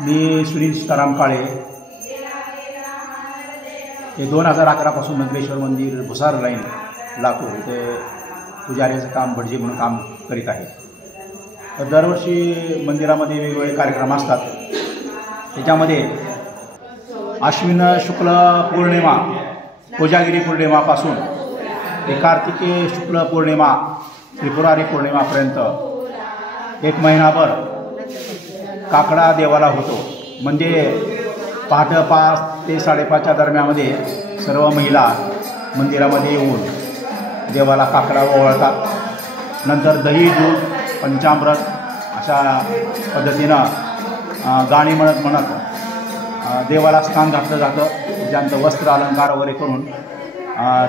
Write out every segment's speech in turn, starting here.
मी सुनील सीताराम काळे हे 2011 पासून नगरेश्वर मंदिर भुसार लाईन लातूर इथे पुजाऱ्याचं काम भटजी म्हणून काम करीत आहे। तर दरवर्षी मंदिरामध्ये वेगवेगळे कार्यक्रम असतात। त्याच्यामध्ये आश्विन शुक्ल पौर्णिमा कोजागिरी पौर्णिमापासून ते कार्तिकी शुक्ल पौर्णिमा त्रिपुरारी पौर्णिमापर्यंत एक महिनाभर काकडा देवाला होतो। म्हणजे पहाटे 5 ते 5:30च्या दरम्यानमध्ये सर्व महिला मंदिरामध्ये येऊन देवाला काकडा ओवाळतात। नंतर दही दूध पंचामृत अशा पद्धतीनं गाणी म्हणत देवाला स्नान घातलं जातं। त्याच्यानंतर वस्त्र अलंकार वगैरे करून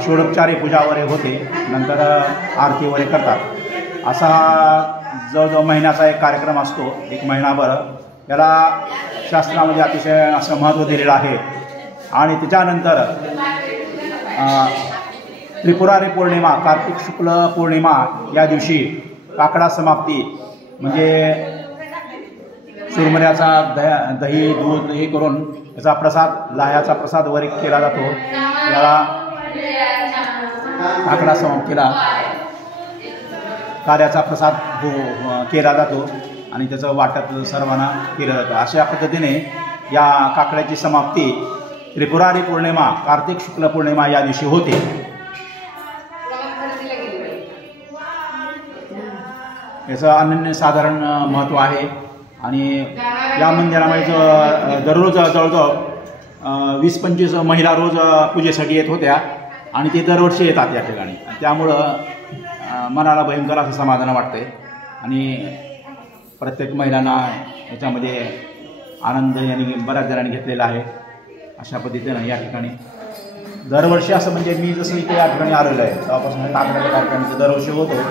षोडोपचारी पूजा वगैरे होते। नंतर आरती वगैरे करतात। असा जवळजवळ महिन्याचा एक कार्यक्रम असतो, एक महिनाभर। त्याला शास्त्रामध्ये अतिशय असं महत्त्व दिलेलं आहे। आणि त्याच्यानंतर त्रिपुरारी पौर्णिमा कार्तिक शुक्ल पौर्णिमा या दिवशी काकडा समाप्ती म्हणजे सुरमऱ्याचा दही दूध हे करून त्याचा प्रसाद लाह्याचा प्रसाद वगैरे केला जातो। याला काकडा समाप्तीला कार्याचा प्रसाद केला जातो आणि त्याचं वाटप सर्वांना केलं जातं। अशा पद्धतीने या काकड्याची समाप्ती त्रिपुरारी पौर्णिमा कार्तिक शुक्ल पौर्णिमा या दिवशी होते। याचं अनन्यसाधारण महत्त्व आहे। आणि या मंदिरामध्ये दररोज जवळजवळ 20-25 महिला रोज पूजेसाठी येत होत्या आणि ते दरवर्षी येतात या ठिकाणी। त्यामुळं मनाला भयंकर असं समाधान वाटतंय आणि प्रत्येक महिलांना याच्यामध्ये आनंद यांनी बऱ्याच जणांनी घेतलेला आहे। अशा पद्धतीनं या ठिकाणी दरवर्षी असं म्हणजे मी जसं इथे या ठिकाणी आलेलो आहे तेव्हापासून काकड्याचा कार्यक्रम दरवर्षी होतो।